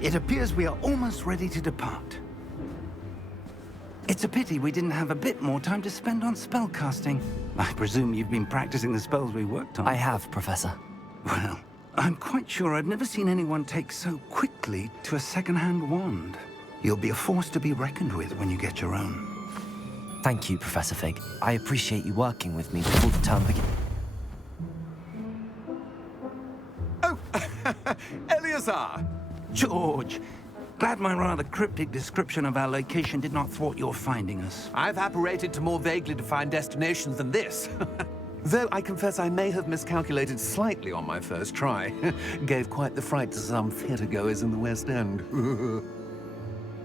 It appears we are almost ready to depart. It's a pity we didn't have a bit more time to spend on spellcasting. I presume you've been practicing the spells we worked on. I have, Professor. Well, I'm quite sure I've never seen anyone take so quickly to a second-hand wand. You'll be a force to be reckoned with when you get your own. Thank you, Professor Fig. I appreciate you working with me before the term begins. Oh, Eleazar! George! Glad my rather cryptic description of our location did not thwart your finding us. I've apparated to more vaguely defined destinations than this. Though I confess I may have miscalculated slightly on my first try. Gave quite the fright to some theatre-goers in the West End.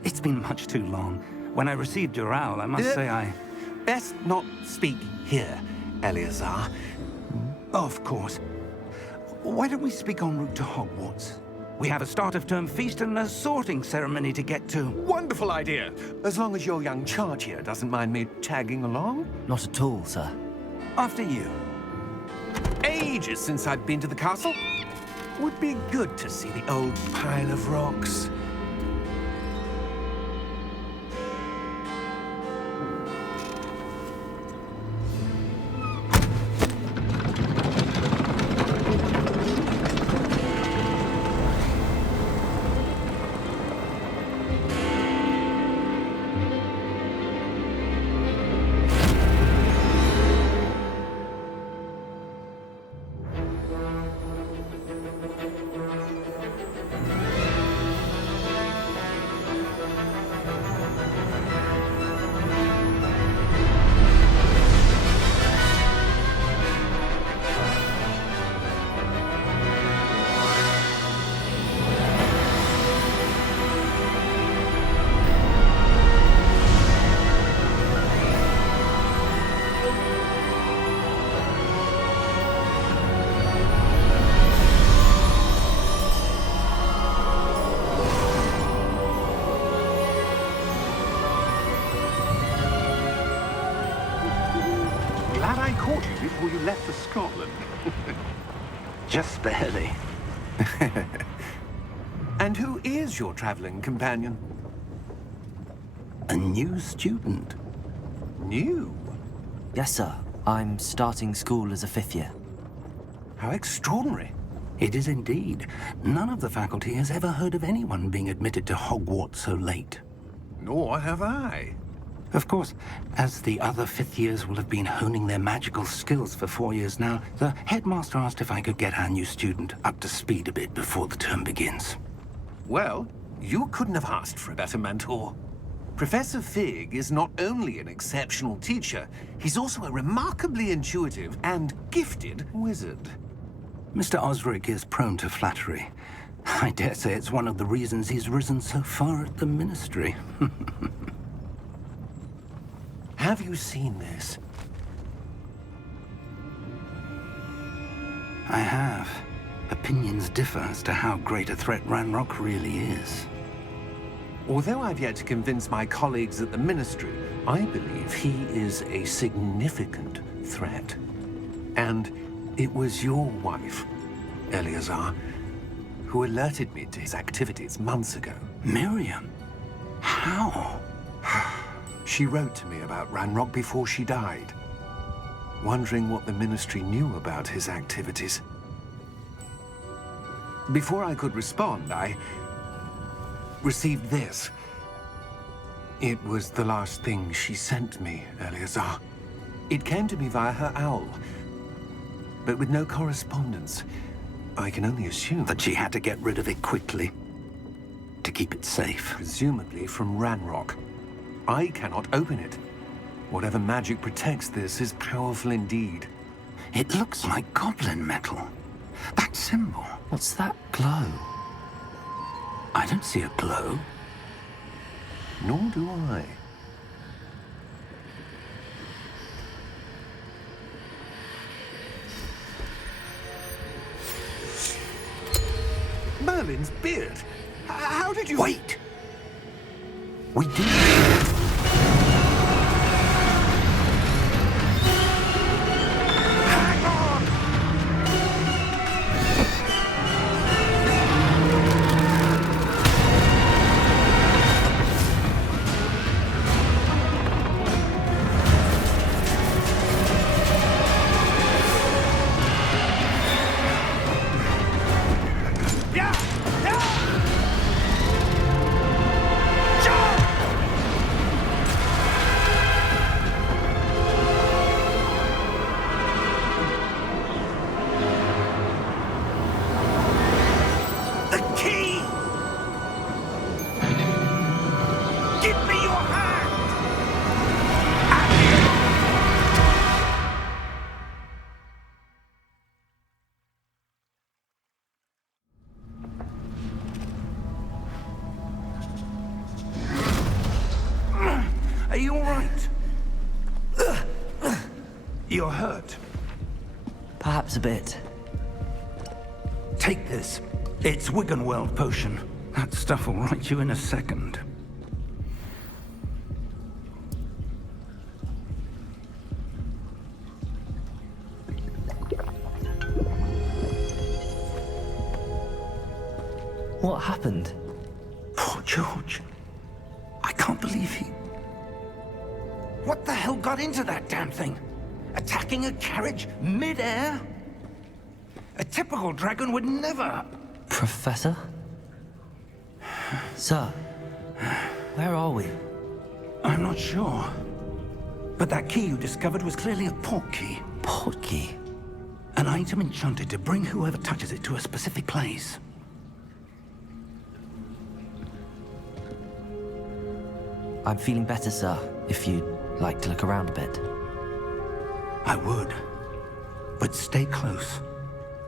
It's been much too long. When I received your owl, I must say I... Best not speak here, Eleazar. Of course. Why don't we speak en route to Hogwarts? We have a start-of-term feast and a sorting ceremony to get to. Wonderful idea! As long as your young charge here doesn't mind me tagging along. Not at all, sir. After you. Ages since I've been to the castle. Would be good to see the old pile of rocks. Glad I caught you before you left for Scotland. Just barely. And who is your traveling companion? A new student. New? Yes, sir. I'm starting school as a 5th year. How extraordinary. It is indeed. None of the faculty has ever heard of anyone being admitted to Hogwarts so late. Nor have I. Of course, as the other 5th years will have been honing their magical skills for 4 years now, the headmaster asked if I could get our new student up to speed a bit before the term begins. Well, you couldn't have asked for a better mentor. Professor Fig is not only an exceptional teacher, he's also a remarkably intuitive and gifted wizard. Mr. Osric is prone to flattery. I dare say it's one of the reasons he's risen so far at the Ministry. Have you seen this? I have. Opinions differ as to how great a threat Ranrock really is. Although I've yet to convince my colleagues at the Ministry, I believe he is a significant threat. And it was your wife, Eleazar, who alerted me to his activities months ago. Miriam? How? She wrote to me about Ranrock before she died, wondering what the Ministry knew about his activities. Before I could respond, I received this. It was the last thing she sent me, Eleazar. It came to me via her owl, but with no correspondence. I can only assume That she had to get rid of it quickly, to keep it safe. presumably from Ranrock. I cannot open it. Whatever magic protects this is powerful indeed. It looks like goblin metal. That symbol. What's that glow? I don't see a glow. Nor do I. Merlin's beard. How did you... Wait! We do. Hang on! Are you all right? You're hurt. Perhaps a bit. Take this. It's Wiggenweld potion. That stuff will right you in a second. What happened? Poor George. I can't believe he... What the hell got into that damn thing? Attacking a carriage mid-air? A typical dragon would never... Professor? Sir, where are we? I'm not sure. But that key you discovered was clearly a port key. Port key? An item enchanted to bring whoever touches it to a specific place. I'm feeling better, sir, if you'd like to look around a bit. I would. But stay close.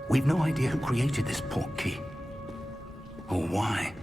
We've no idea who created this port key. Or why.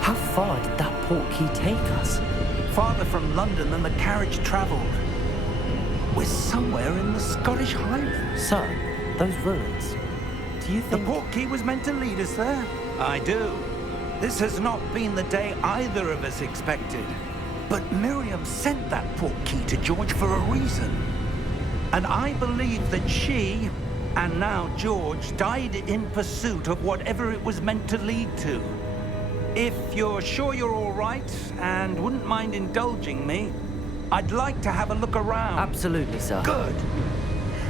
How far did that port key take us? Farther from London than the carriage travelled. We're somewhere in the Scottish Highlands. Sir, those ruins. Do you The think... port key was meant to lead us there? I do. This has not been the day either of us expected. But Miriam sent that port key to George for a reason. And I believe that she, and now George, died in pursuit of whatever it was meant to lead to. If you're sure you're all right and wouldn't mind indulging me, I'd like to have a look around. Absolutely, sir. Good.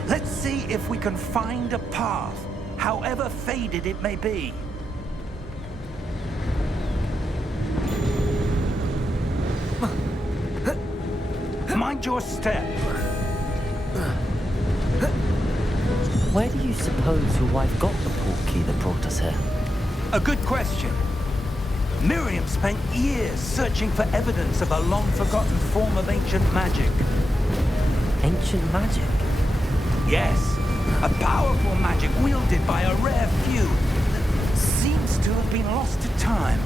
Let's see if we can find a path, however faded it may be. Mind your step. Where do you suppose your wife got the portkey that brought us here? A good question. Miriam spent years searching for evidence of a long-forgotten form of ancient magic. Ancient magic? Yes, a powerful magic wielded by a rare few that seems to have been lost to time.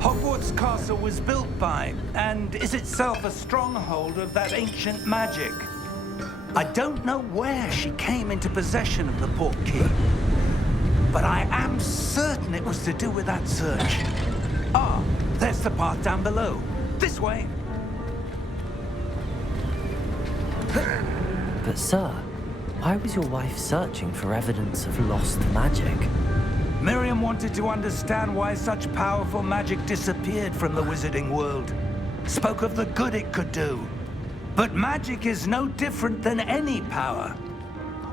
Hogwarts Castle was built by, and is itself a stronghold of that ancient magic. I don't know where she came into possession of the portkey, but I am certain it was to do with that search. Ah, there's the path down below. This way. But sir, why was your wife searching for evidence of lost magic? Miriam wanted to understand why such powerful magic disappeared from the wizarding world. Spoke of the good it could do. But magic is no different than any power.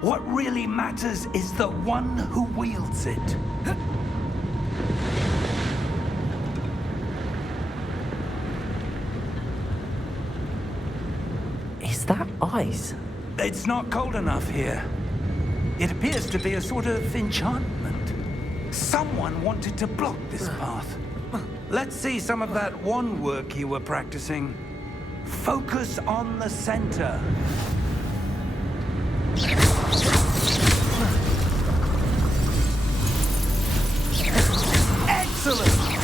What really matters is the one who wields it. Is that ice? It's not cold enough here. It appears to be a sort of enchantment. Someone wanted to block this path. Let's see some of that wand work you were practicing. Focus on the center. Excellent!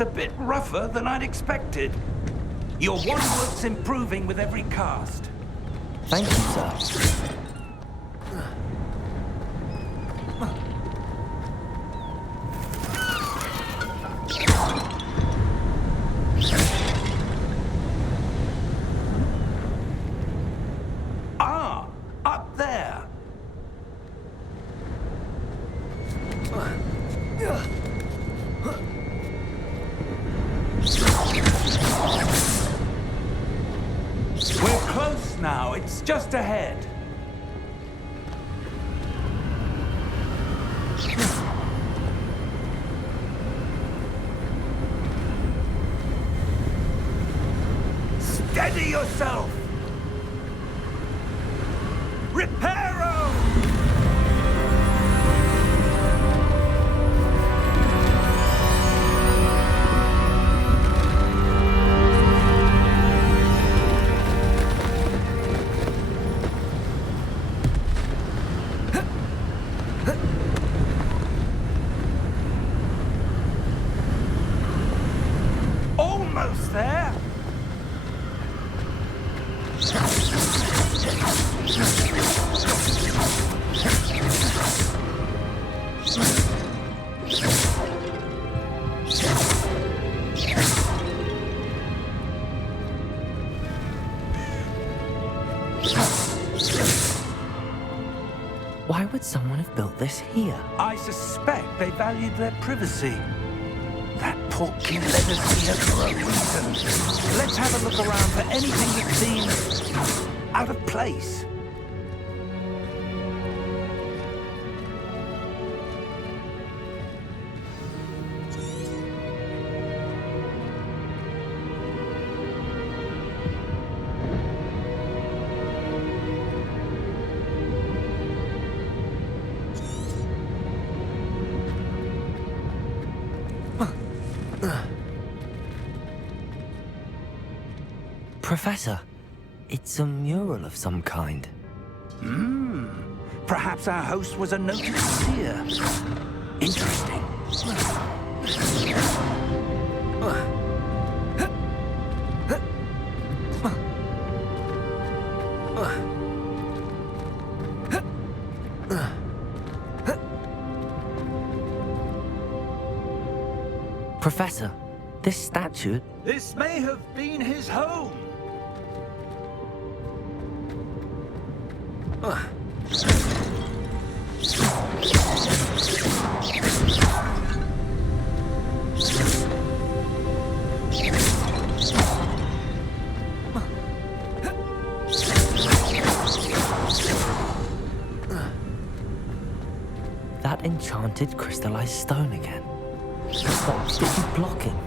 A bit rougher than I'd expected. Your wand work's improving with every cast. Thank you, sir. Ah, up there. We're close now. It's just ahead. Steady yourself. Reparo! Almost there. Why would someone have built this here? I suspect they valued their privacy. That portkey led us here for a reason. Let's have a look around for anything that seems out of place. Professor, it's a mural of some kind. Perhaps our host was a noted seer. Interesting. Professor, this statue... This may have been his home. That enchanted crystallized stone again. What is he blocking?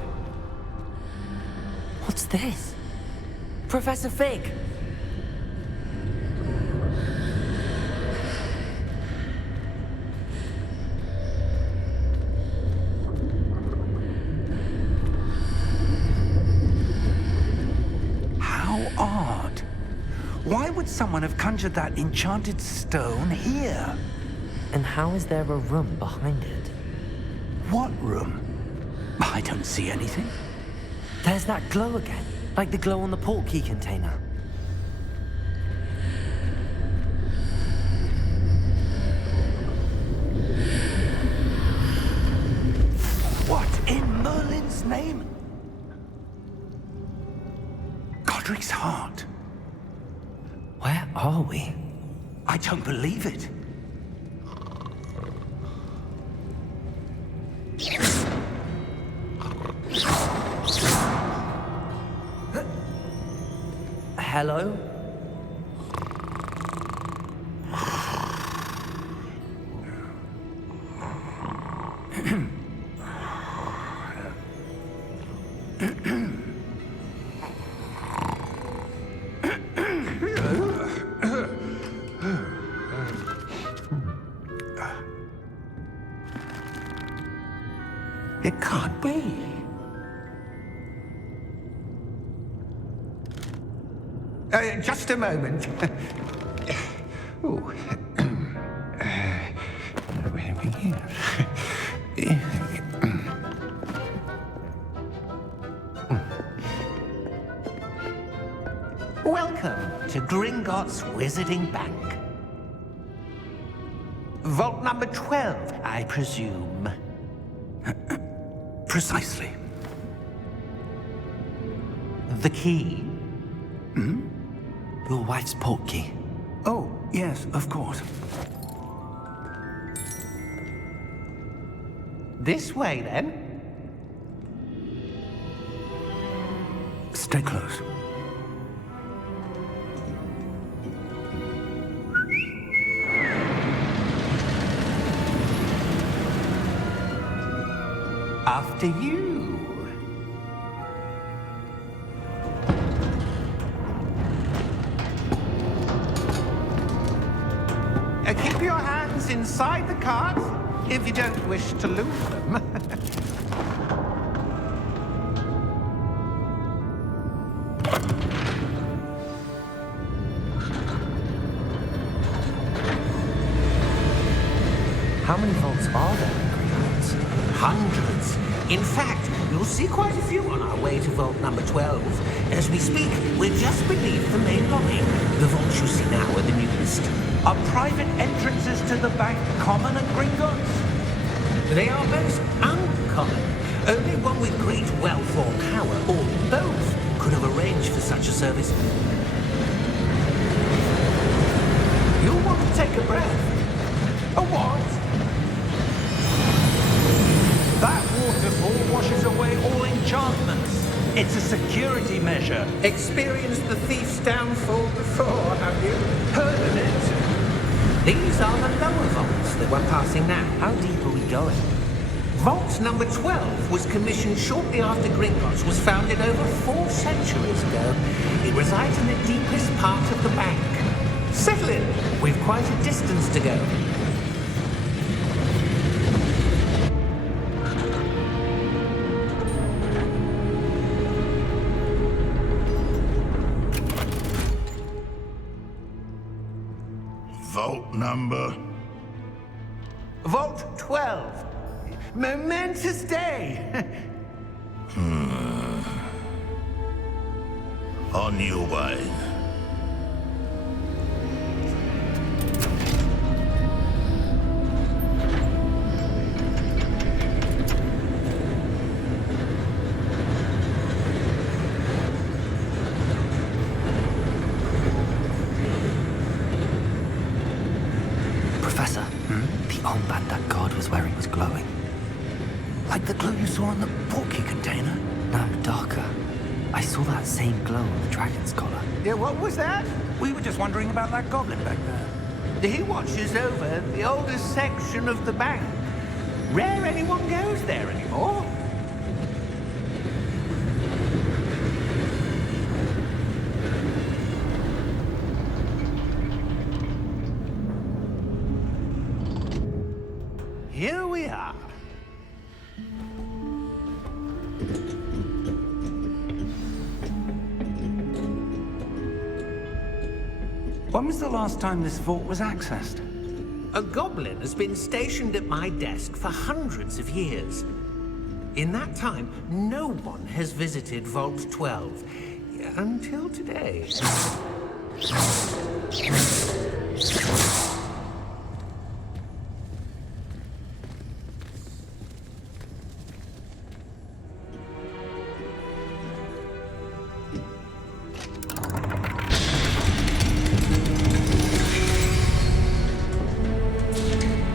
What's this? Professor Fig! How odd. Why would someone have conjured that enchanted stone here? And how is there a room behind it? What room? I don't see anything. There's that glow again, like the glow on the portkey container. What in Merlin's name? Godric's heart. Where are we? I don't believe it. Hello? It can't be. Just a moment. Oh. Where are we here? Welcome to Gringotts Wizarding Bank. Vault number 12, I presume. Precisely. The key? Your wife's portkey. Oh, yes, of course. This way, then. Stay close. After you. Keep your hands inside the cart if you don't wish to lose them. How many vaults are there in Gringotts? Hundreds. In fact, you'll see quite a few on our way to vault number 12. As we speak, we're just beneath the main lobby. The vaults you see now are the newest. Are private entrances to the bank common at Gringotts? They are most uncommon. Only one with great wealth or power, or both, could have arranged for such a service. You'll want to take a breath. A what? That waterfall washes away all enchantments. It's a security measure. Experienced the thief's downfall before, have you? Heard of it? These are the lower vaults that we're passing now. How deep are we going? Vault number 12 was commissioned shortly after Gringotts was founded over 4 centuries ago. It resides in the deepest part of the bank. Settle in. We've quite a distance to go. Vault number Vault 12. Momentous day. On your way. Professor, the armband that guard was wearing was glowing. Like the glow you saw on the portkey container? No, darker. I saw that same glow on the dragon's collar. Yeah, what was that? We were just wondering about that goblin back there. He watches over the oldest section of the bank. Rare anyone goes there anymore. Here we are. When was the last time this vault was accessed? A goblin has been stationed at my desk for hundreds of years. In that time, no one has visited Vault 12. Until today.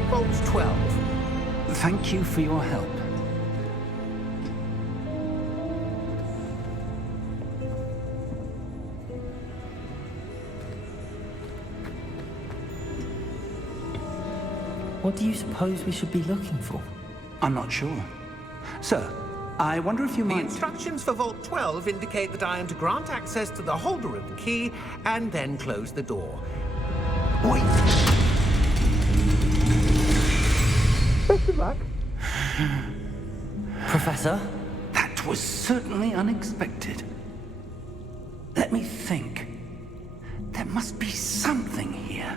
Vault 12. Thank you for your help. What do you suppose we should be looking for? I'm not sure. Sir, I wonder if you The might... instructions for Vault 12 indicate that I am to grant access to the holder of the key and then close the door. Wait! Best of luck. Professor? That was certainly unexpected. Let me think. There must be something here.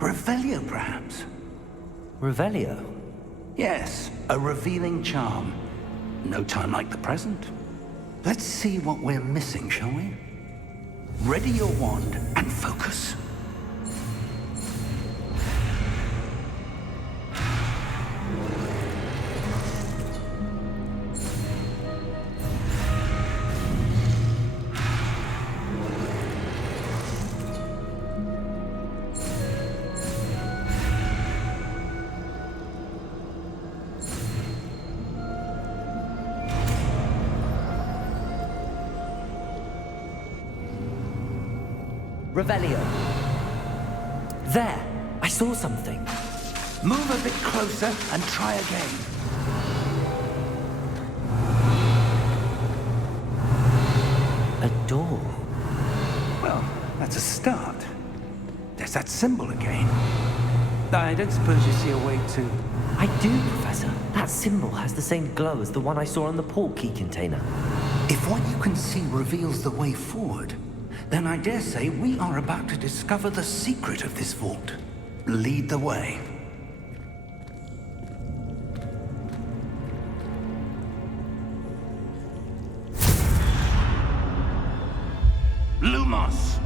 Revelio, perhaps? Revelio? Yes, a revealing charm. No time like the present. Let's see what we're missing, shall we? Ready your wand and focus. Revelio. There! I saw something. Move a bit closer and try again. A door. Well, that's a start. There's that symbol again. I don't suppose you see a way to... I do, Professor. That symbol has the same glow as the one I saw on the portkey container. If what you can see reveals the way forward, then I dare say we are about to discover the secret of this vault. Lead the way. Lumos!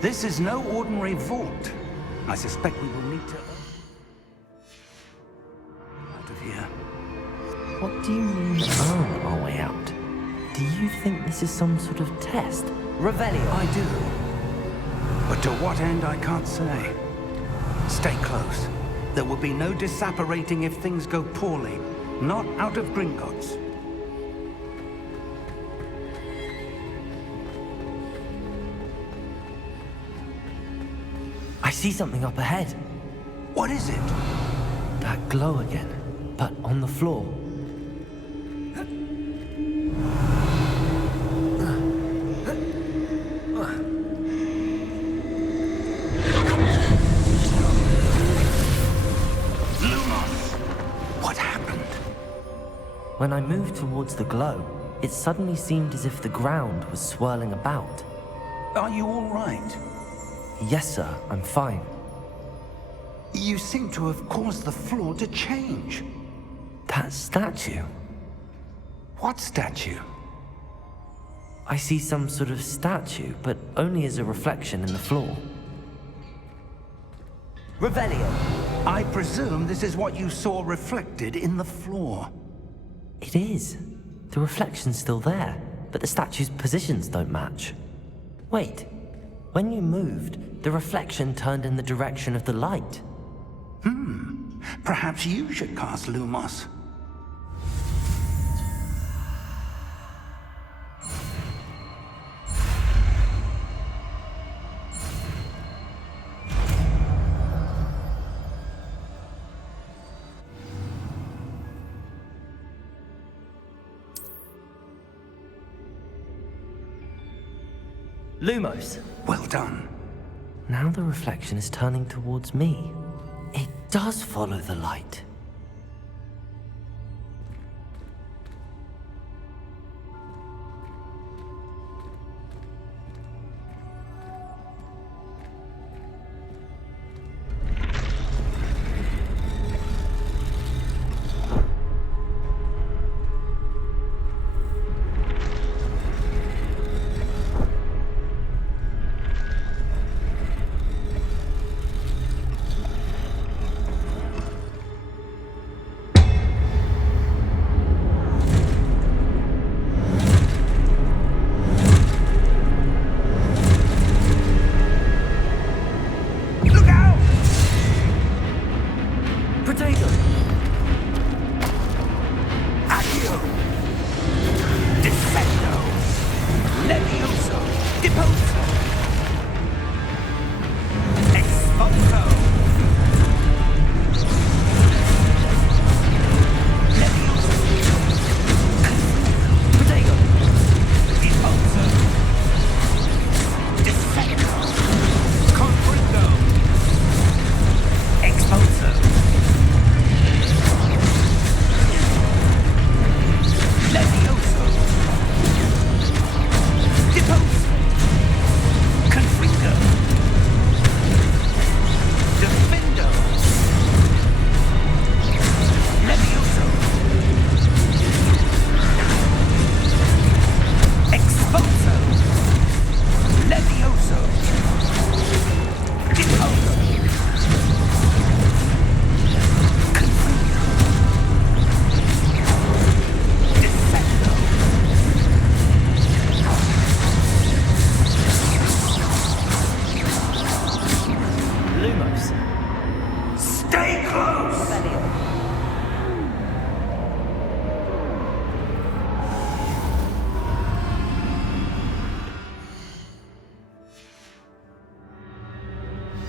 This is no ordinary vault. I suspect we will need to... out of here. What do you mean, earn our way out? Do you think this is some sort of test? Revelio! I do. But to what end, I can't say. Stay close. There will be no disapparating if things go poorly. Not out of Gringotts. I see something up ahead. What is it? That glow again, but on the floor. When I moved towards the glow, it suddenly seemed as if the ground was swirling about. Are you all right? Yes, sir, I'm fine. You seem to have caused the floor to change. That statue. What statue? I see some sort of statue, but only as a reflection in the floor. Revelio! I presume this is what you saw reflected in the floor. It is. The reflection's still there, but the statue's positions don't match. Wait. When you moved, the reflection turned in the direction of the light. Perhaps you should cast Lumos. Lumos! Well done. Now the reflection is turning towards me. It does follow the light.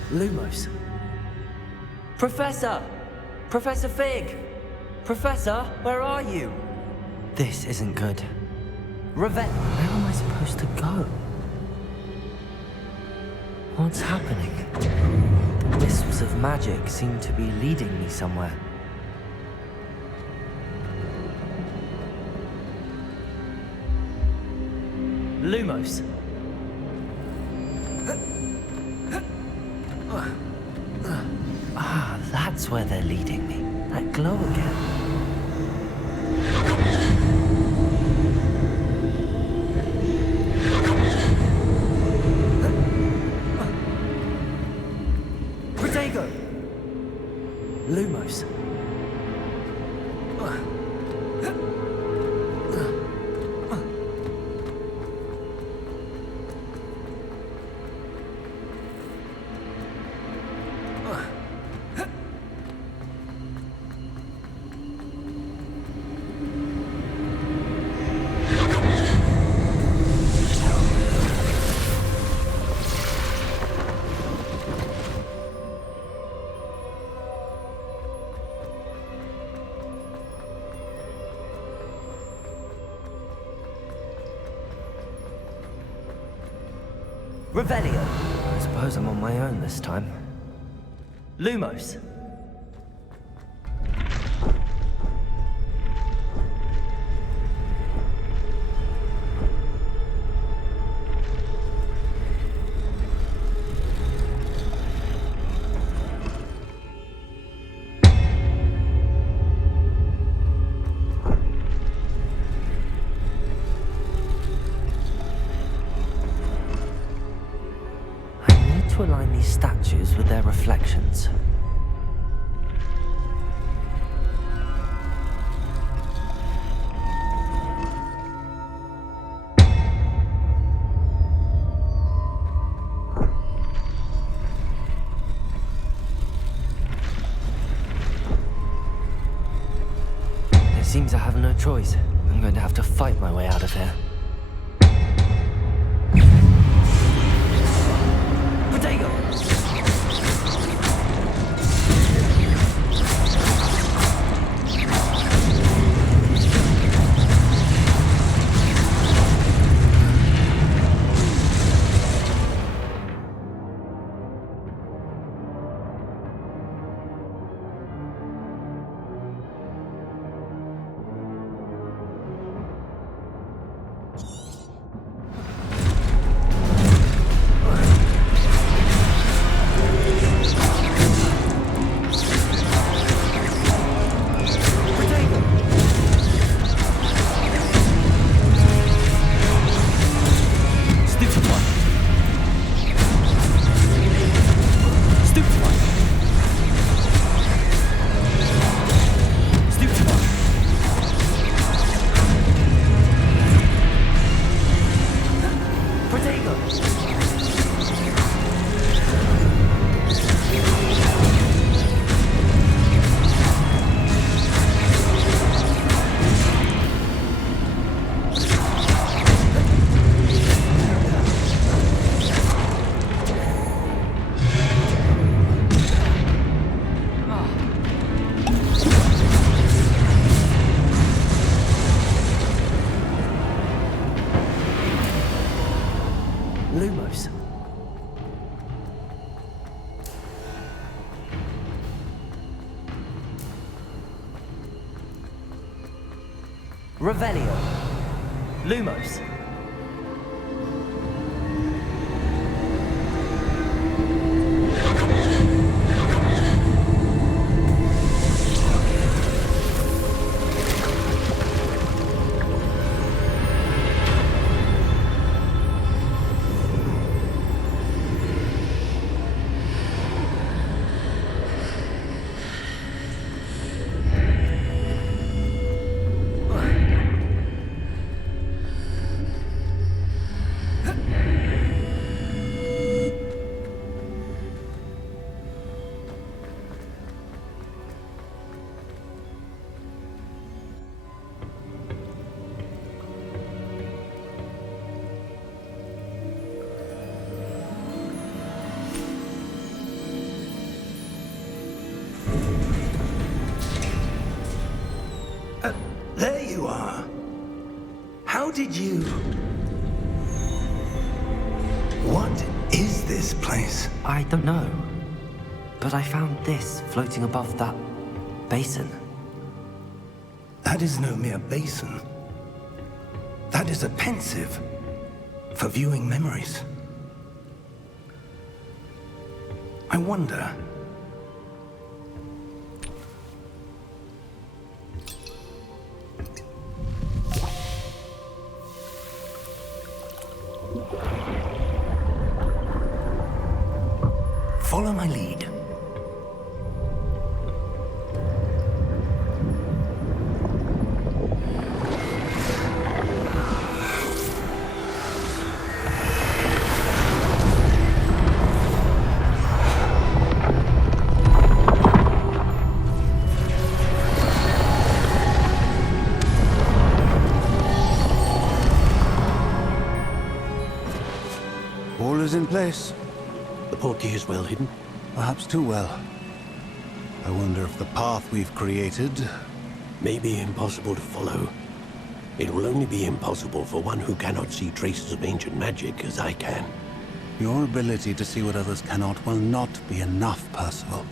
Lumos. Professor! Professor Fig! Professor, where are you? This isn't good. Where am I supposed to go? What's happening? The wisps of magic seem to be leading me somewhere. Lumos. Ah, that's where they're leading me. That glow again. Protego! Lumos. Revelio. I suppose I'm on my own this time. Lumos. to align these statues with their reflections. It seems I have no choice. I'm going to have to fight my way out of here. Potato! Lumos. Revelio. Lumos. There you are. How did you... What is this place? I don't know. But I found this floating above that basin. That is no mere basin. That is a pensive for viewing memories. I wonder... Follow my lead. All is in place. The portkey is well hidden. Perhaps too well. I wonder if the path we've created... May be impossible to follow. It will only be impossible for one who cannot see traces of ancient magic as I can. Your ability to see what others cannot will not be enough, Percival.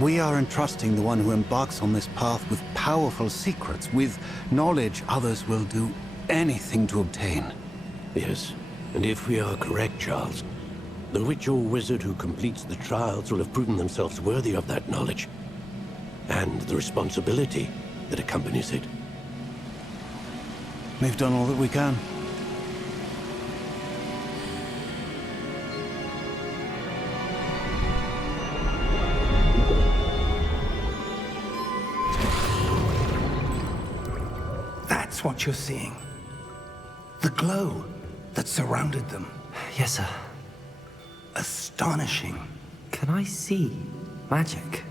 We are entrusting the one who embarks on this path with powerful secrets, with knowledge others will do anything to obtain. Yes, and if we are correct, Charles, the witch or wizard who completes the trials will have proven themselves worthy of that knowledge, and the responsibility that accompanies it. We've done all that we can. That's what you're seeing. The glow that surrounded them. Yes, sir. Astonishing. Can I see magic?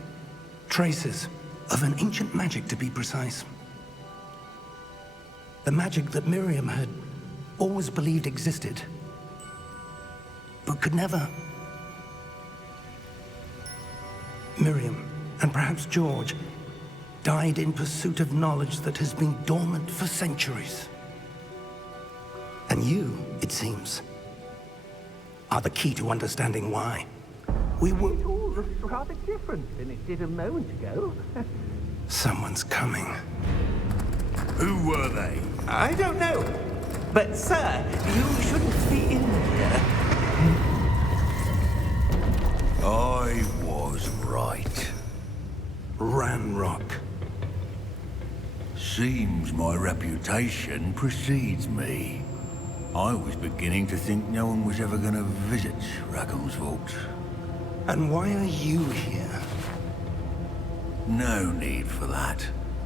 Traces of an ancient magic, to be precise. The magic that Miriam had always believed existed, but could never. Miriam, and perhaps George, died in pursuit of knowledge that has been dormant for centuries. And you, it seems, are the key to understanding why. We were... It all looks rather different than it did a moment ago. Someone's coming. Who were they? I don't know. But, sir, you shouldn't be in here. I was right. Ranrock. Seems my reputation precedes me. I was beginning to think no one was ever going to visit Rackham's vault. And why are you here? No need for that.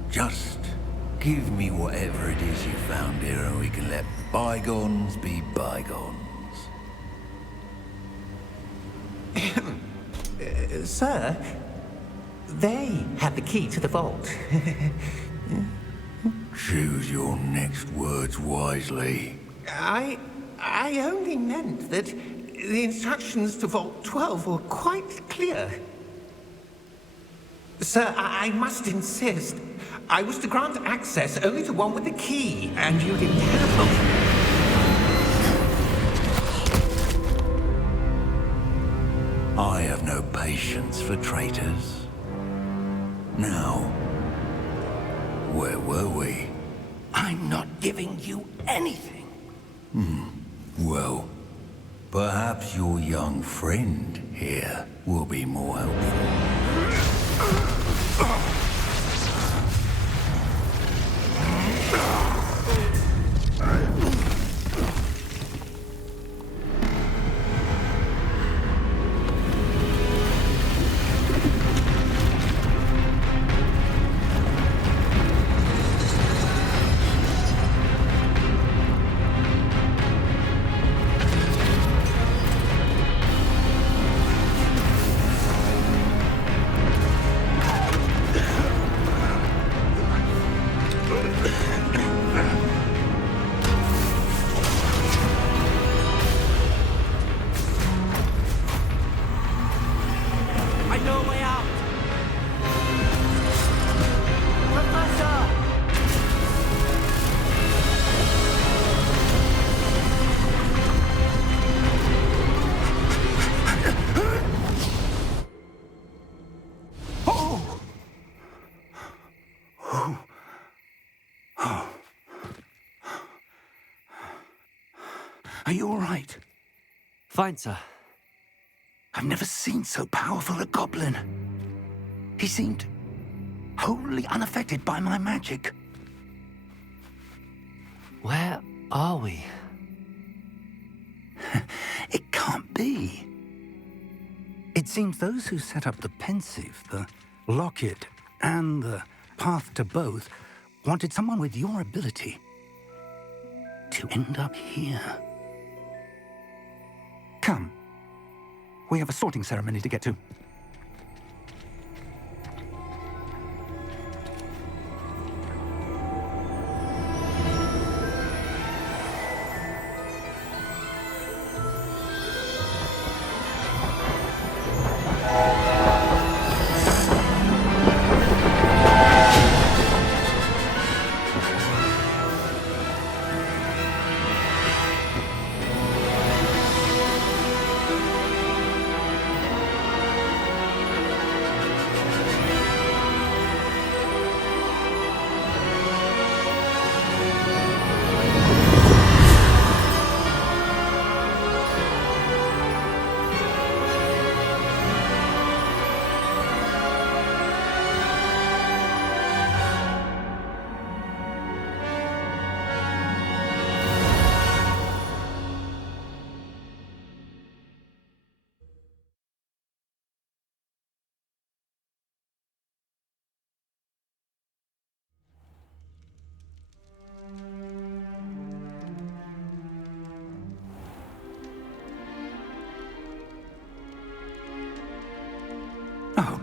Just give me whatever it is you found here and we can let bygones be bygones. Sir, they have the key to the vault. Choose your next words wisely. I only meant that the instructions to Vault 12 were quite clear. Sir, I must insist. I was to grant access only to one with the key, and you didn't have it. I have no patience for traitors. Now, where were we? I'm not giving you anything. Well, perhaps your young friend here will be more helpful. I know a way out! Professor! Are you all right? Fine, sir. I've never seen so powerful a goblin. He seemed wholly unaffected by my magic. Where are we? It can't be. It seems those who set up the pensive, the locket, and the path to both wanted someone with your ability to end up here. Come. We have a sorting ceremony to get to.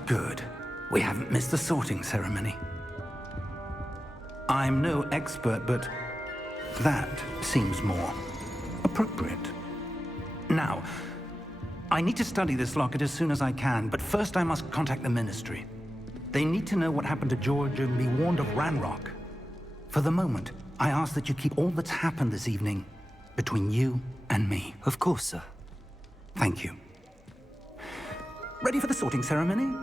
Good. We haven't missed the sorting ceremony. I'm no expert, but that seems more appropriate. Now, I need to study this locket as soon as I can, but first I must contact the Ministry. They need to know what happened to George and be warned of Ranrock. For the moment, I ask that you keep all that's happened this evening between you and me. Of course, sir. Thank you. Ready for the sorting ceremony?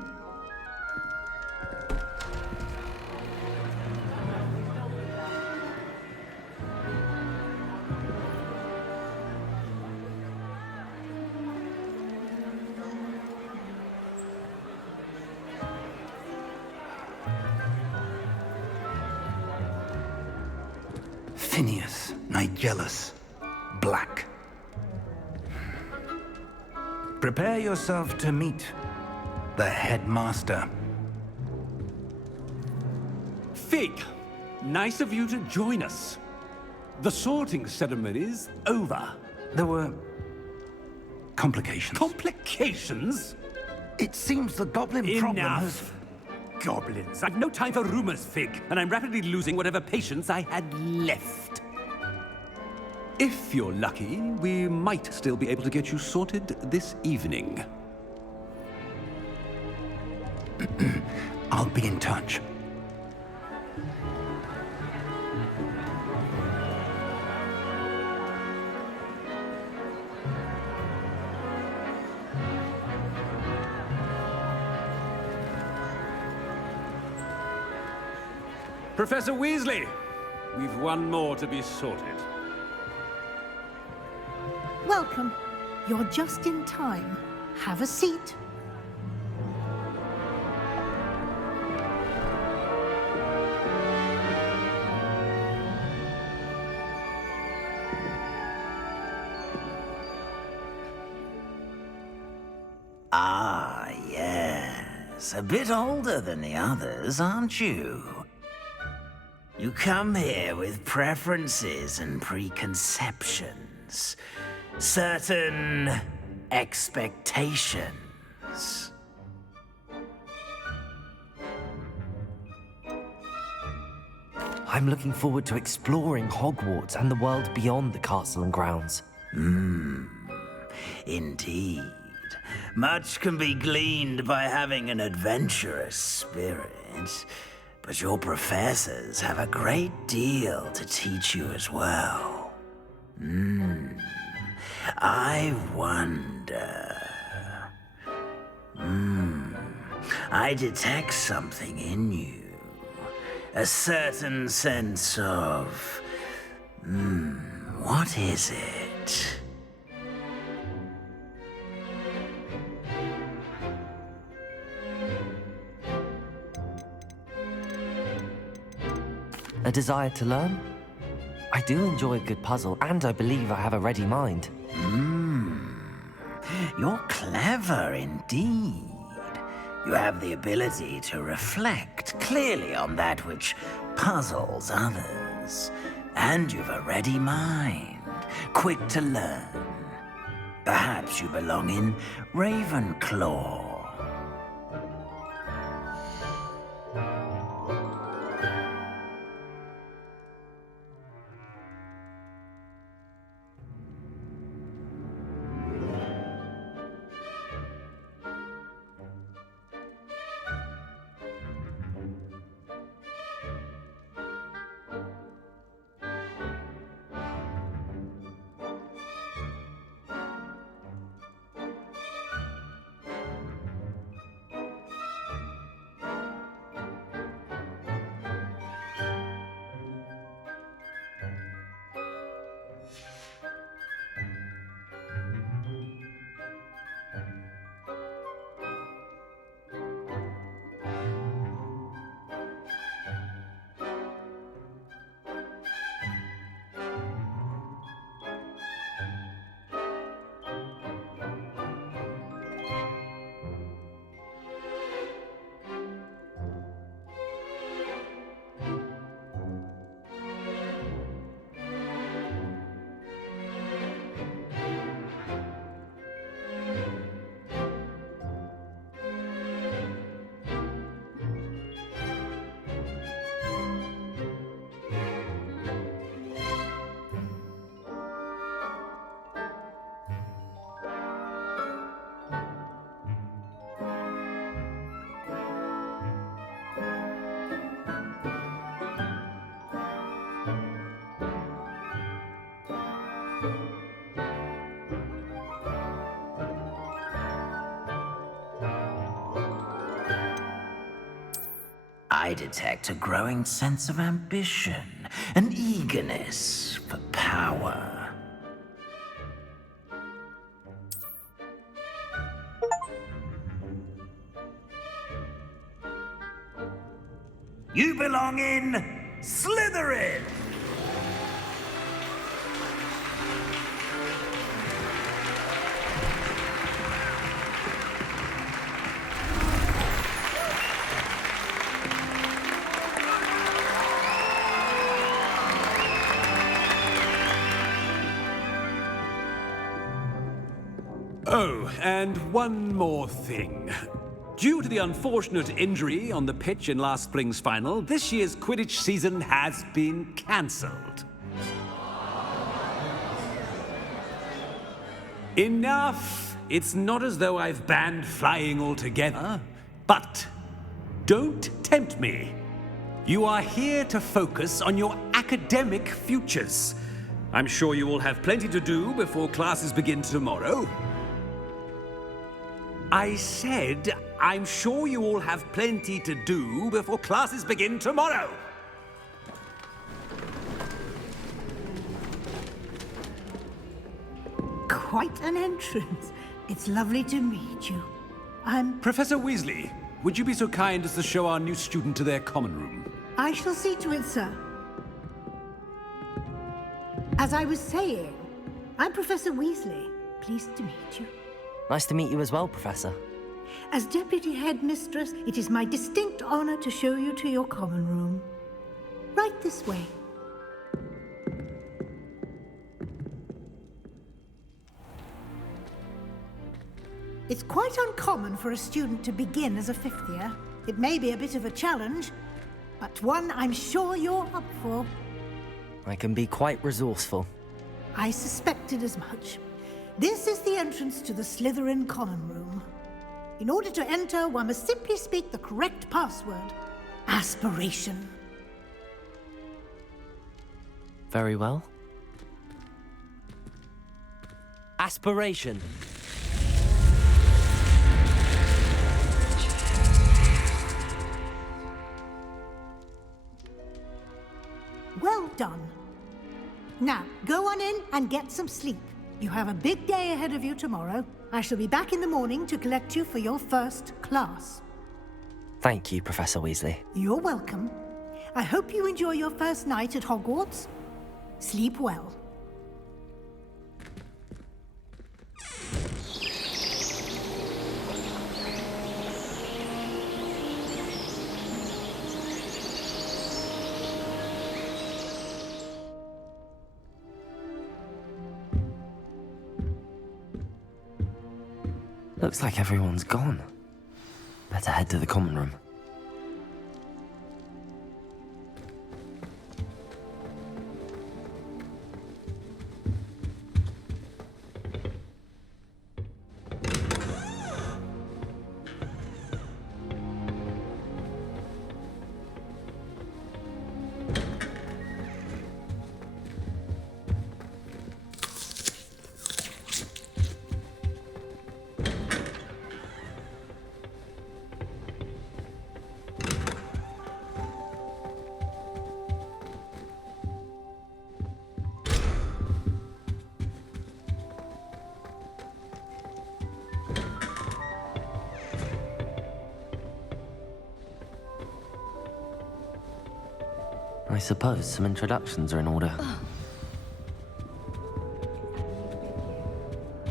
Phineas, Nigellus, Black. Prepare yourself to meet the headmaster. Fig, nice of you to join us. The sorting ceremony's over. There were complications. Complications? It seems the goblin problem has... Enough. Goblins. I've no time for rumors, Fig, and I'm rapidly losing whatever patience I had left. If you're lucky, we might still be able to get you sorted this evening. I'll be in touch. Professor Weasley, we've one more to be sorted. Welcome. You're just in time. Have a seat. Ah, yes. A bit older than the others, aren't you? You come here with preferences and preconceptions. Certain expectations. I'm looking forward to exploring Hogwarts and the world beyond the castle and grounds. Indeed. Much can be gleaned by having an adventurous spirit. But your professors have a great deal to teach you as well. I wonder... I detect something in you. A certain sense of... what is it? A desire to learn? I do enjoy a good puzzle, and I believe I have a ready mind. You're clever indeed. You have the ability to reflect clearly on that which puzzles others. And you've a ready mind, quick to learn. Perhaps you belong in Ravenclaw. I detect a growing sense of ambition, an eagerness for power. You belong in Slytherin! Oh, and one more thing. Due to the unfortunate injury on the pitch in last spring's final, this year's Quidditch season has been cancelled. Enough! It's not as though I've banned flying altogether, but don't tempt me. You are here to focus on your academic futures. I'm sure you will have plenty to do before classes begin tomorrow. I said, I'm sure you all have plenty to do before classes begin tomorrow. Quite an entrance. It's lovely to meet you. Professor Weasley, would you be so kind as to show our new student to their common room? I shall see to it, sir. As I was saying, I'm Professor Weasley. Pleased to meet you. Nice to meet you as well, Professor. As Deputy Headmistress, it is my distinct honor to show you to your common room. Right this way. It's quite uncommon for a student to begin as a fifth year. It may be a bit of a challenge, but one I'm sure you're up for. I can be quite resourceful. I suspected as much. This is the entrance to the Slytherin common room. In order to enter, one must simply speak the correct password. Aspiration. Very well. Aspiration. Well done. Now, go on in and get some sleep. You have a big day ahead of you tomorrow. I shall be back in the morning to collect you for your first class. Thank you, Professor Weasley. You're welcome. I hope you enjoy your first night at Hogwarts. Sleep well. Looks like everyone's gone. Better head to the common room. I suppose some introductions are in order.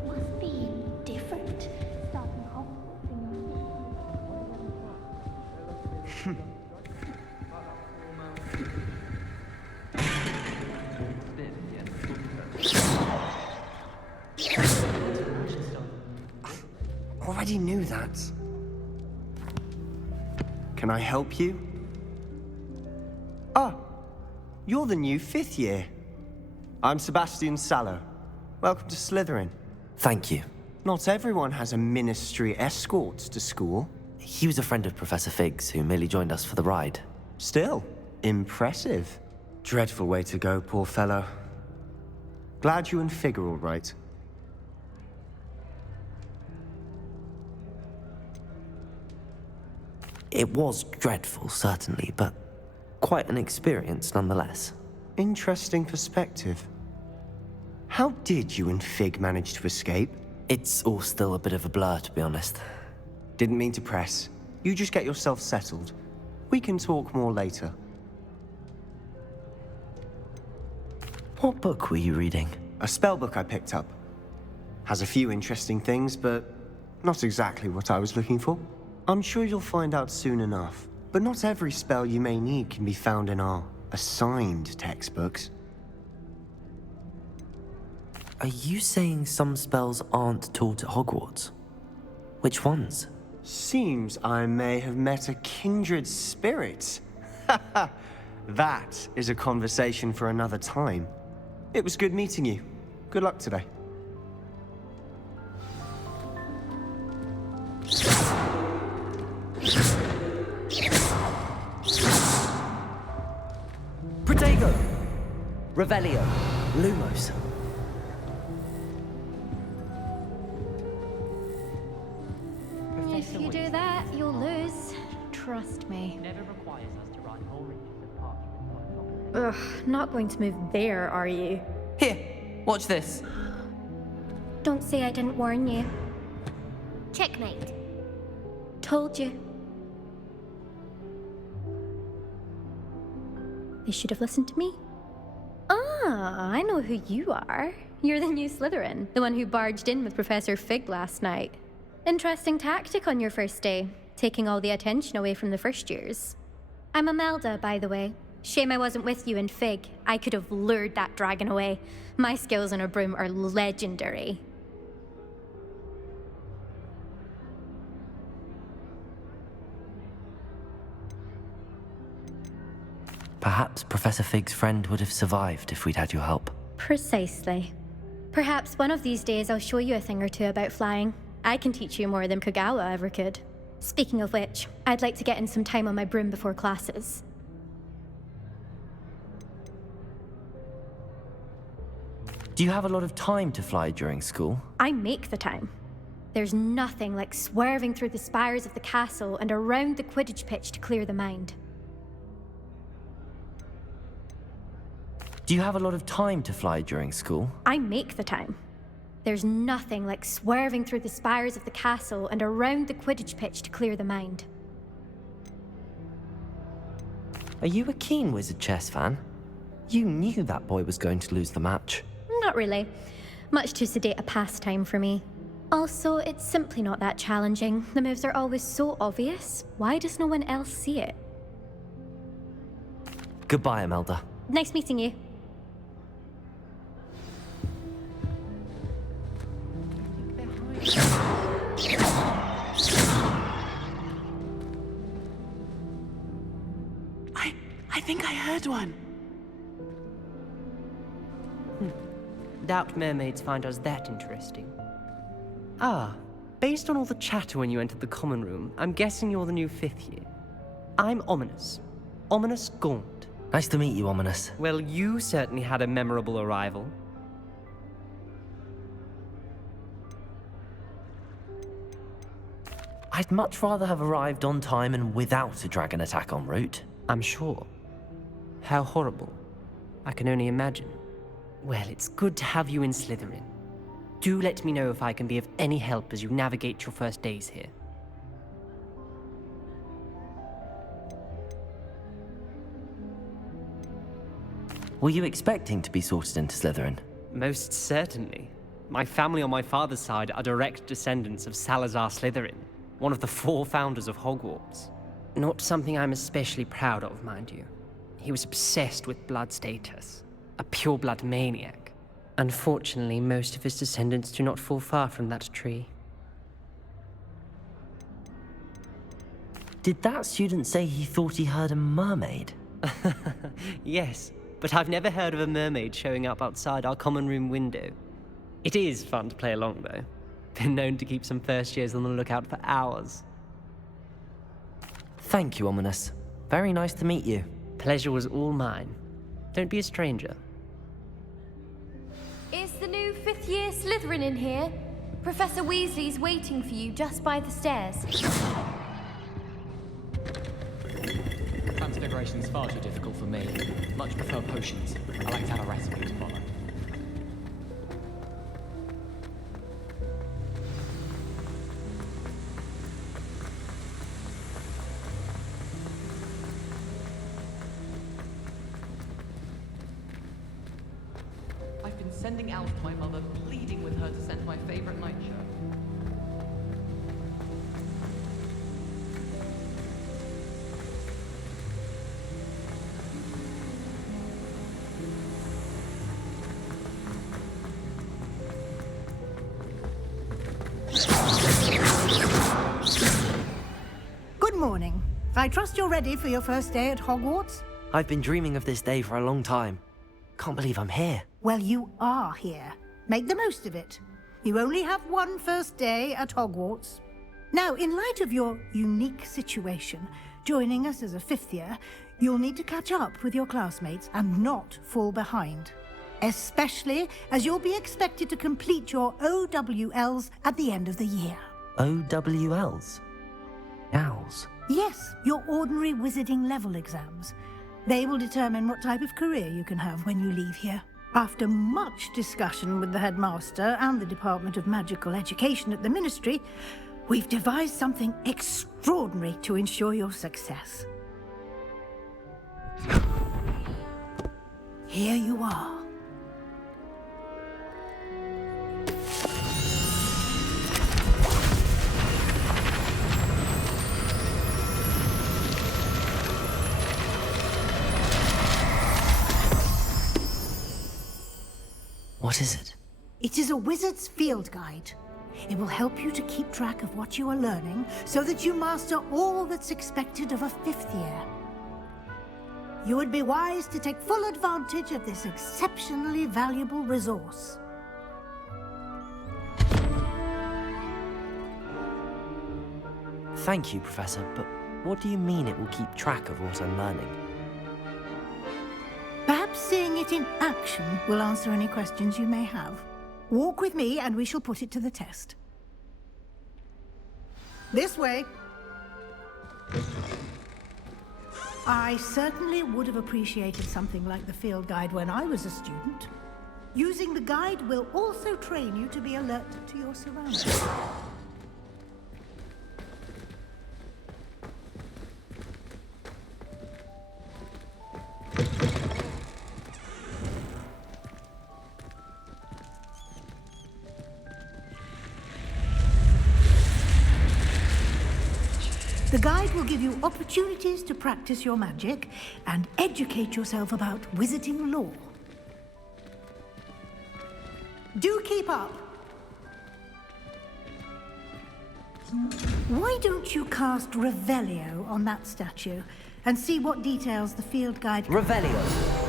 Must be different. Starting off Already knew that. Can I help you? Ah, you're the new fifth year. I'm Sebastian Sallow. Welcome to Slytherin. Thank you. Not everyone has a ministry escort to school. He was a friend of Professor Fig's who merely joined us for the ride. Still, impressive. Dreadful way to go, poor fellow. Glad you and Fig are all right. It was dreadful, certainly, but quite an experience nonetheless. Interesting perspective. How did you and Fig manage to escape? It's all still a bit of a blur, to be honest. Didn't mean to press. You just get yourself settled. We can talk more later. What book were you reading? A spell book I picked up. Has a few interesting things, but not exactly what I was looking for. I'm sure you'll find out soon enough. But not every spell you may need can be found in our assigned textbooks. Are you saying some spells aren't taught at Hogwarts? Which ones? Seems I may have met a kindred spirit. That is a conversation for another time. It was good meeting you. Good luck today. Protego! Revelio! Lumos. If you do that, you'll lose. Trust me. Never requires us to write whole reaches of parchment. Ugh, not going to move there, are you? Here, watch this. Don't say I didn't warn you. Checkmate. Told you. They should have listened to me. Ah, I know who you are. You're the new Slytherin, the one who barged in with Professor Fig last night. Interesting tactic on your first day, taking all the attention away from the first years. I'm Imelda, by the way. Shame I wasn't with you in Fig. I could have lured that dragon away. My skills on a broom are legendary. Perhaps Professor Fig's friend would have survived if we'd had your help. Precisely. Perhaps one of these days I'll show you a thing or two about flying. I can teach you more than Kagawa ever could. Speaking of which, I'd like to get in some time on my broom before classes. Do you have a lot of time to fly during school? I make the time. There's nothing like swerving through the spires of the castle and around the Quidditch pitch to clear the mind. Do you have a lot of time to fly during school? I make the time. There's nothing like swerving through the spires of the castle and around the Quidditch pitch to clear the mind. Are you a keen Wizard chess fan? You knew that boy was going to lose the match. Not really. Much too sedate a pastime for me. Also, it's simply not that challenging. The moves are always so obvious. Why does no one else see it? Goodbye, Imelda. Nice meeting you. I think I heard one. Doubt mermaids find us that interesting. Ah, based on all the chatter when you entered the common room, I'm guessing you're the new 5th year. I'm Ominous. Ominous Gaunt. Nice to meet you, Ominous. Well, you certainly had a memorable arrival. I'd much rather have arrived on time and without a dragon attack en route. I'm sure. How horrible. I can only imagine. Well, it's good to have you in Slytherin. Do let me know if I can be of any help as you navigate your first days here. Were you expecting to be sorted into Slytherin? Most certainly. My family on my father's side are direct descendants of Salazar Slytherin, one of the 4 founders of Hogwarts. Not something I'm especially proud of, mind you. He was obsessed with blood status, a pure-blood maniac. Unfortunately, most of his descendants do not fall far from that tree. Did that student say he thought he heard a mermaid? Yes, but I've never heard of a mermaid showing up outside our common room window. It is fun to play along, though. Been known to keep some first years on the lookout for hours. Thank you, Ominous. Very nice to meet you. Pleasure was all mine. Don't be a stranger. Is the new 5th year Slytherin in here? Professor Weasley's waiting for you just by the stairs. preparation's far too difficult for me. Much prefer potions. I like to have a recipe to follow. I've been sending out to my mother, pleading with her to send my favorite night shirt. Good morning. I trust you're ready for your first day at Hogwarts? I've been dreaming of this day for a long time. Can't believe I'm here. Well, you are here. Make the most of it. You only have one first day at Hogwarts. Now, in light of your unique situation, joining us as a fifth year, you'll need to catch up with your classmates and not fall behind. Especially as you'll be expected to complete your OWLs at the end of the year. OWLs? Owls? Yes, your ordinary wizarding level exams. They will determine what type of career you can have when you leave here. After much discussion with the headmaster and the Department of Magical Education at the Ministry, we've devised something extraordinary to ensure your success. Here you are. What is it? It is a wizard's field guide. It will help you to keep track of what you are learning so that you master all that's expected of a fifth year. You would be wise to take full advantage of this exceptionally valuable resource. Thank you, Professor, but what do you mean it will keep track of what I'm learning? Perhaps seeing it in action will answer any questions you may have. Walk with me and we shall put it to the test. This way. I certainly would have appreciated something like the field guide when I was a student. Using the guide will also train you to be alert to your surroundings. The guide will give you opportunities to practice your magic and educate yourself about wizarding lore. Do keep up. Why don't you cast Revelio on that statue and see what details the field guide... Revelio!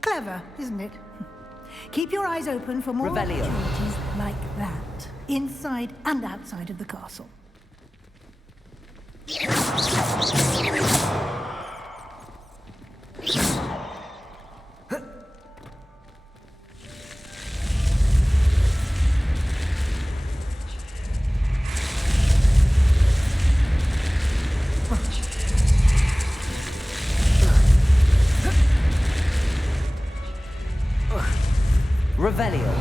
Clever, isn't it? Keep your eyes open for more Revelio. opportunities like that, inside and outside of the castle. Revelio.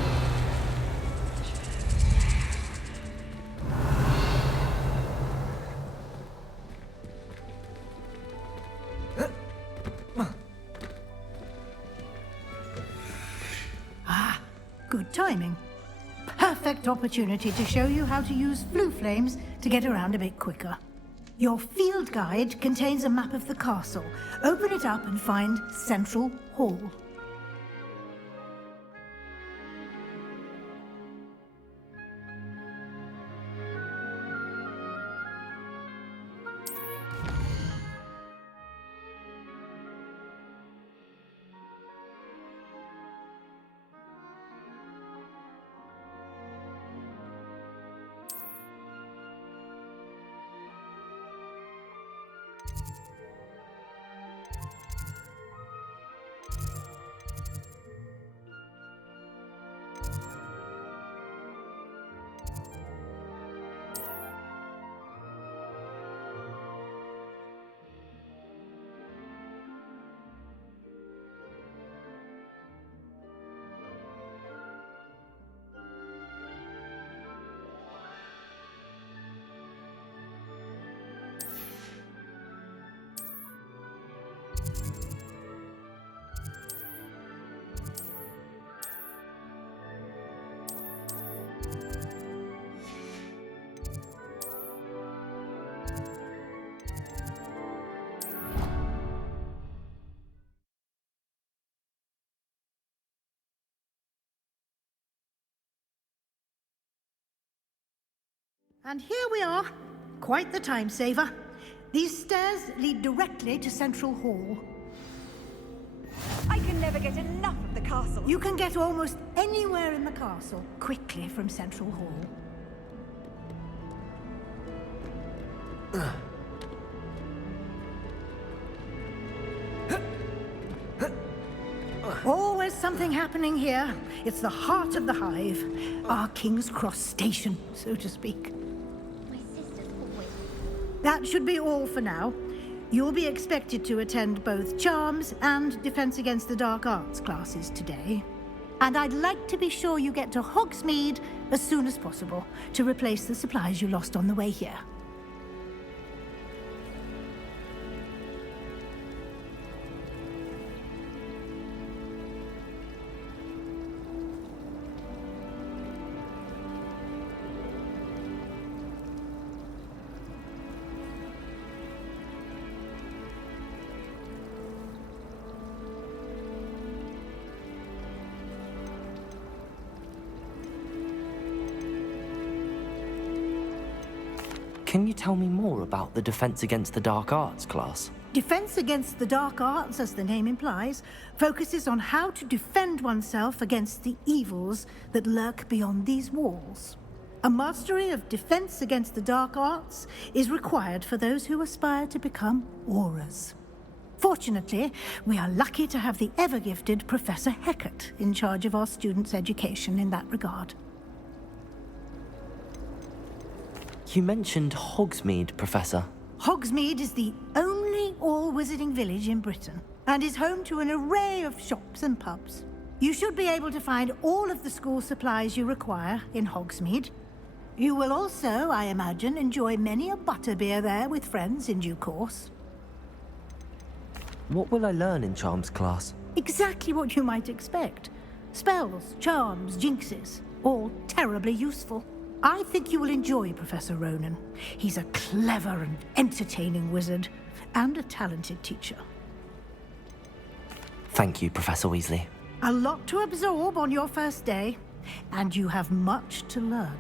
Good timing. Perfect opportunity to show you how to use flue flames to get around a bit quicker. Your field guide contains a map of the castle. Open it up and find Central Hall. And here we are. Quite the time saver. These stairs lead directly to Central Hall. I can never get enough of the castle. You can get almost anywhere in the castle quickly from Central Hall. Always something happening here. It's the heart of the hive. Our King's Cross station, so to speak. That should be all for now. You'll be expected to attend both Charms and Defense Against the Dark Arts classes today. And I'd like to be sure you get to Hogsmeade as soon as possible to replace the supplies you lost on the way here. Can you tell me more about the Defense Against the Dark Arts class? Defense Against the Dark Arts, as the name implies, focuses on how to defend oneself against the evils that lurk beyond these walls. A mastery of Defense Against the Dark Arts is required for those who aspire to become Aurors. Fortunately, we are lucky to have the ever-gifted Professor Hecat in charge of our students' education in that regard. You mentioned Hogsmeade, Professor. Hogsmeade is the only all-wizarding village in Britain, and is home to an array of shops and pubs. You should be able to find all of the school supplies you require in Hogsmeade. You will also, I imagine, enjoy many a butterbeer there with friends in due course. What will I learn in Charms class? Exactly what you might expect. Spells, charms, jinxes, all terribly useful. I think you will enjoy Professor Ronan. He's a clever and entertaining wizard, and a talented teacher. Thank you, Professor Weasley. A lot to absorb on your first day, and you have much to learn.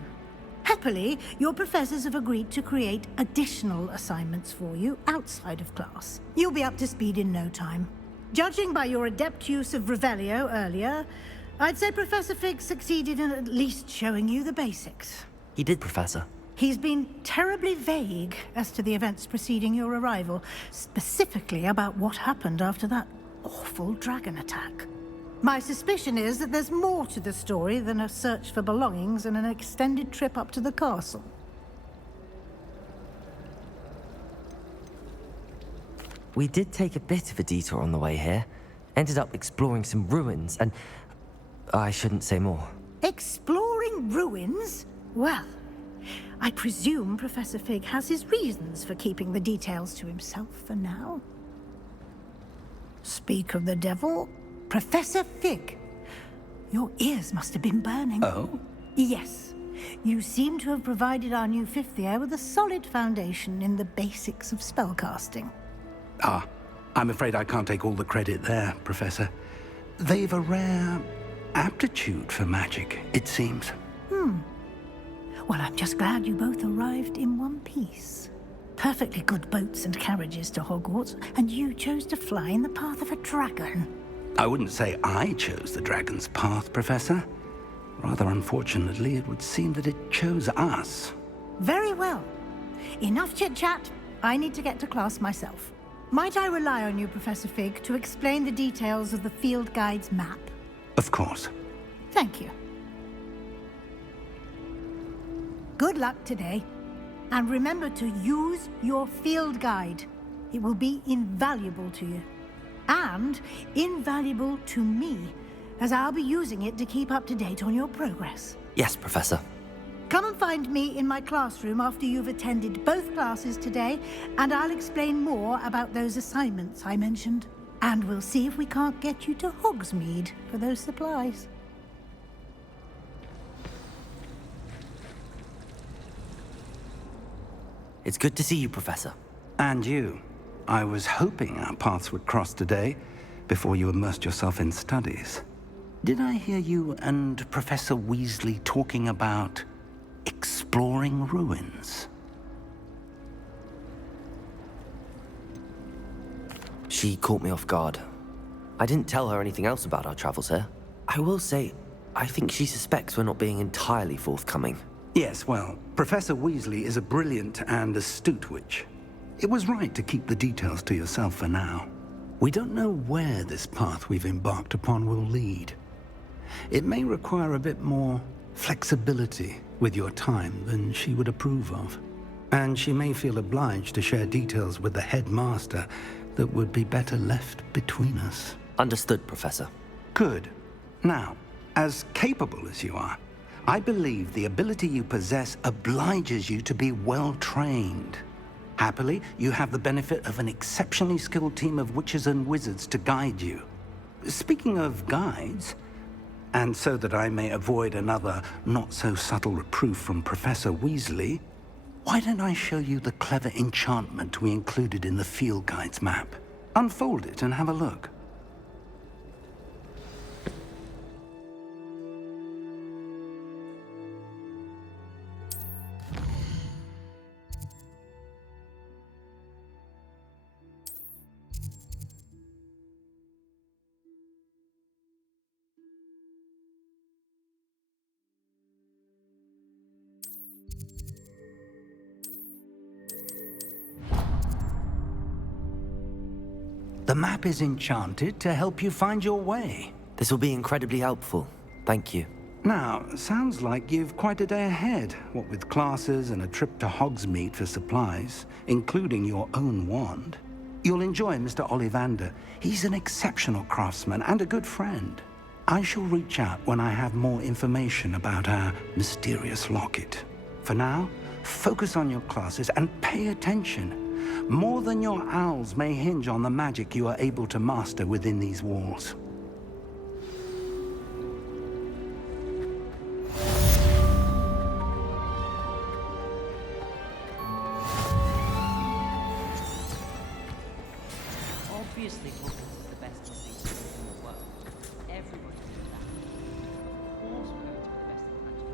Happily, your professors have agreed to create additional assignments for you outside of class. You'll be up to speed in no time. Judging by your adept use of Revelio earlier, I'd say Professor Fig succeeded in at least showing you the basics. He did, Professor. He's been terribly vague as to the events preceding your arrival, specifically about what happened after that awful dragon attack. My suspicion is that there's more to the story than a search for belongings and an extended trip up to the castle. We did take a bit of a detour on the way here. Ended up exploring some ruins, and I shouldn't say more. Exploring ruins? Well, I presume Professor Fig has his reasons for keeping the details to himself for now. Speak of the devil, Professor Fig. Your ears must have been burning. Oh? Yes. You seem to have provided our new fifth year with a solid foundation in the basics of spellcasting. Ah, I'm afraid I can't take all the credit there, Professor. They've a rare aptitude for magic, it seems. Well, I'm just glad you both arrived in one piece. Perfectly good boats and carriages to Hogwarts, and you chose to fly in the path of a dragon. I wouldn't say I chose the dragon's path, Professor. Rather unfortunately, it would seem that it chose us. Very well. Enough chit-chat. I need to get to class myself. Might I rely on you, Professor Fig, to explain the details of the field guide's map? Of course. Thank you. Good luck today. And remember to use your field guide. It will be invaluable to you. And invaluable to me, as I'll be using it to keep up to date on your progress. Yes, Professor. Come and find me in my classroom after you've attended both classes today, and I'll explain more about those assignments I mentioned. And we'll see if we can't get you to Hogsmeade for those supplies. It's good to see you, Professor. And you. I was hoping our paths would cross today, before you immersed yourself in studies. Did I hear you and Professor Weasley talking about exploring ruins? She caught me off guard. I didn't tell her anything else about our travels here. I will say, I think she suspects we're not being entirely forthcoming. Yes, well, Professor Weasley is a brilliant and astute witch. It was right to keep the details to yourself for now. We don't know where this path we've embarked upon will lead. It may require a bit more flexibility with your time than she would approve of. And she may feel obliged to share details with the headmaster that would be better left between us. Understood, Professor. Good. Now, as capable as you are, I believe the ability you possess obliges you to be well-trained. Happily, you have the benefit of an exceptionally skilled team of witches and wizards to guide you. Speaking of guides, and so that I may avoid another not-so-subtle reproof from Professor Weasley, why don't I show you the clever enchantment we included in the field guide's map? Unfold it and have a look. The map is enchanted to help you find your way. This will be incredibly helpful. Thank you. Now, sounds like you've quite a day ahead, what with classes and a trip to Hogsmeade for supplies, including your own wand. You'll enjoy Mr. Ollivander. He's an exceptional craftsman and a good friend. I shall reach out when I have more information about our mysterious locket. For now, focus on your classes and pay attention. More than your owls may hinge on the magic you are able to master within these walls. Obviously, Hogwarts is the best museum in the world. Everybody knows that. Of course, we're going to invest in magic.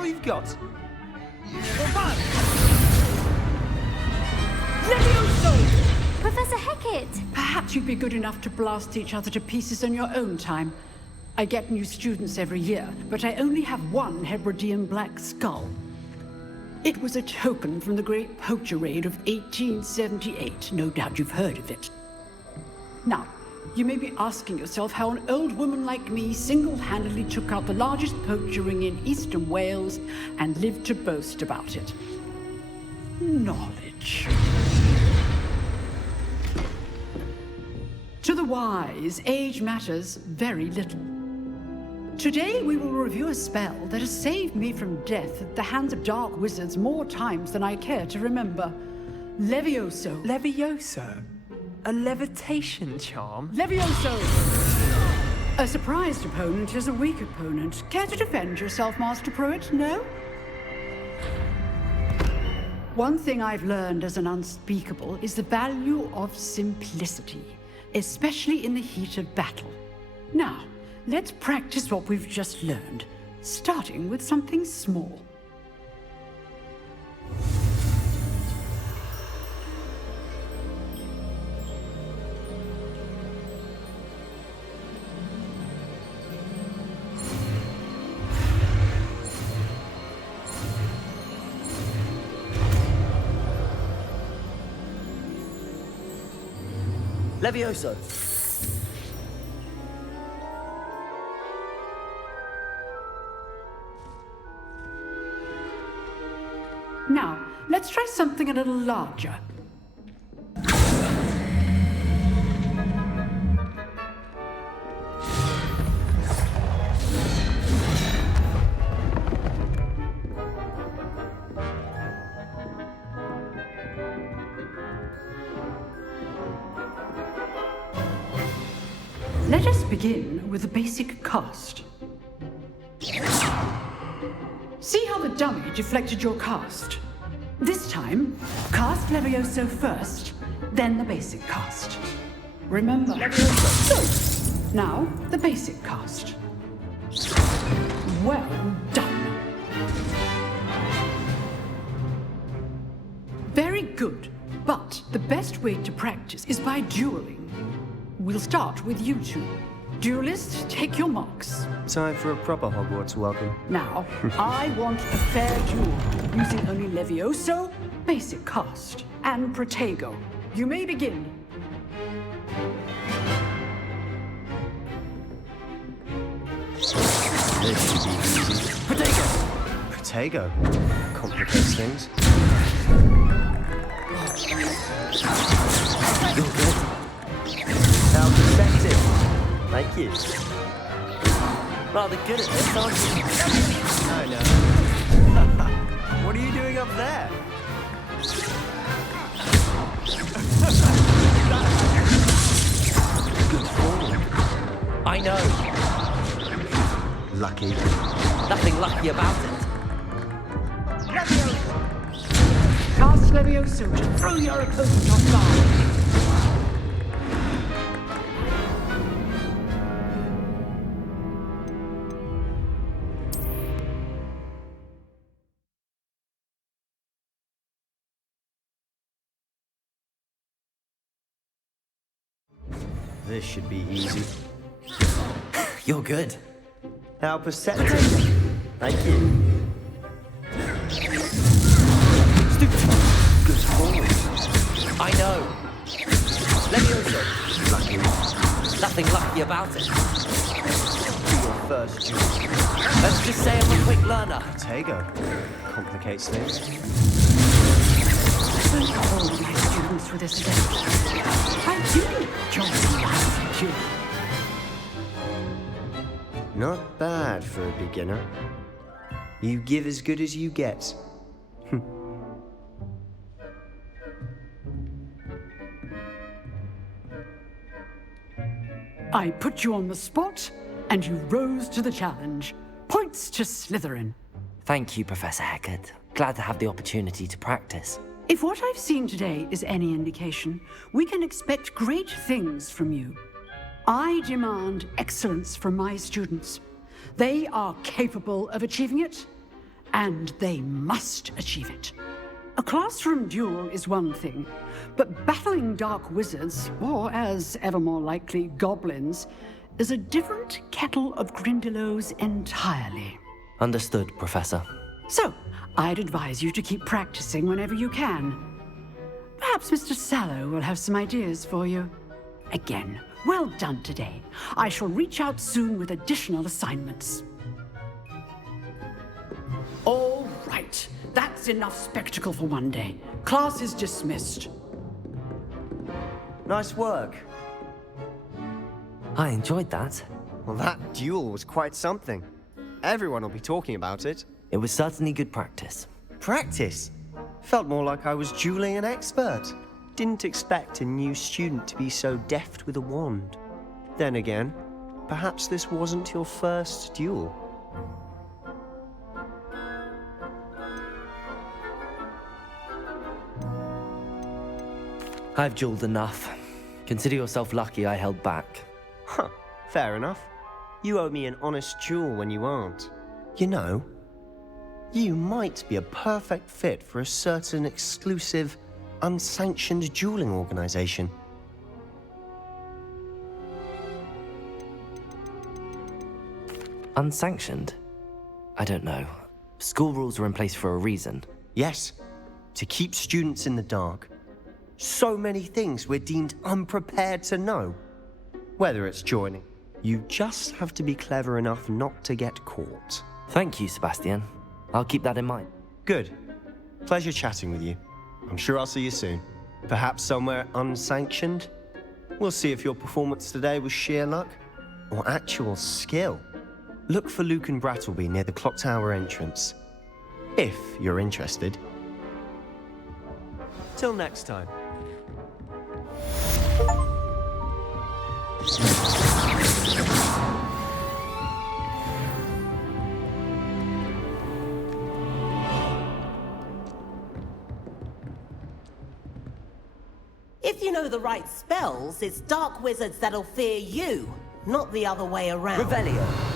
all you've got? Levioso! Professor Hecat! Perhaps you'd be good enough to blast each other to pieces on your own time. I get new students every year, but I only have one Hebridean black skull. It was a token from the Great Poacher Raid of 1878. No doubt you've heard of it. Now, you may be asking yourself how an old woman like me single-handedly took out the largest poacher ring in eastern Wales and lived to boast about it. Knowledge. To the wise, age matters very little. Today we will review a spell that has saved me from death at the hands of dark wizards more times than I care to remember. Levioso. Levioso? A levitation charm? Levioso! A surprised opponent is a weak opponent. Care to defend yourself, Master Pruitt? No? One thing I've learned as an unspeakable is the value of simplicity, especially in the heat of battle. Now, let's practice what we've just learned, starting with something small. Levioso! Now, let's try something a little larger. Let us begin with the basic cast. See how the dummy deflected your cast? This time, cast Levioso first, then the basic cast. Remember, Levioso. Now, the basic cast. Well done. Very good, but the best way to practice is by dueling. We'll start with you two. Duelists, take your marks. Time for a proper Hogwarts welcome. Now, I want a fair duel, using only Levioso, basic cast, and Protego. You may begin. This should be easy. Protego! Protego? Complicates things. You're good. How effective. Thank you. Rather good at this, aren't you? I know. What are you doing up there? Good form. I know. Lucky. Nothing lucky about it. Cast Levioso to throw your opponent off guard. This should be easy. You're good. How perceptive. Thank you. Good form. I know. Levioso. Lucky. Nothing lucky about it. Your first duel. Let's just say I'm a quick learner. Protego. Complicates things. Don't hold my students for this event. I do enjoy life, too. Not bad for a beginner. You give as good as you get. I put you on the spot, and you rose to the challenge. Points to Slytherin. Thank you, Professor Hecat. Glad to have the opportunity to practice. If what I've seen today is any indication, we can expect great things from you. I demand excellence from my students. They are capable of achieving it, and they must achieve it. A classroom duel is one thing, but battling dark wizards, or as ever more likely, goblins, is a different kettle of Grindylows entirely. Understood, Professor. So, I'd advise you to keep practicing whenever you can. Perhaps Mr. Sallow will have some ideas for you. Again, well done today. I shall reach out soon with additional assignments. All right. That's enough spectacle for one day. Class is dismissed. Nice work. I enjoyed that. Well, that duel was quite something. Everyone will be talking about it. It was certainly good practice. Practice? Felt more like I was dueling an expert. Didn't expect a new student to be so deft with a wand. Then again, perhaps this wasn't your first duel. I've dueled enough. Consider yourself lucky I held back. Huh, fair enough. You owe me an honest duel when you aren't. You know, you might be a perfect fit for a certain exclusive, unsanctioned dueling organization. Unsanctioned? I don't know. School rules are in place for a reason. Yes, to keep students in the dark. So many things we're deemed unprepared to know. Whether it's joining, you just have to be clever enough not to get caught. Thank you, Sebastian. I'll keep that in mind. Good. Pleasure chatting with you. I'm sure I'll see you soon. Perhaps somewhere unsanctioned? We'll see if your performance today was sheer luck or actual skill. Look for Luke and Brattleby near the clock tower entrance. If you're interested. Till next time. If you know the right spells, it's dark wizards that'll fear you, not the other way around. Revelio.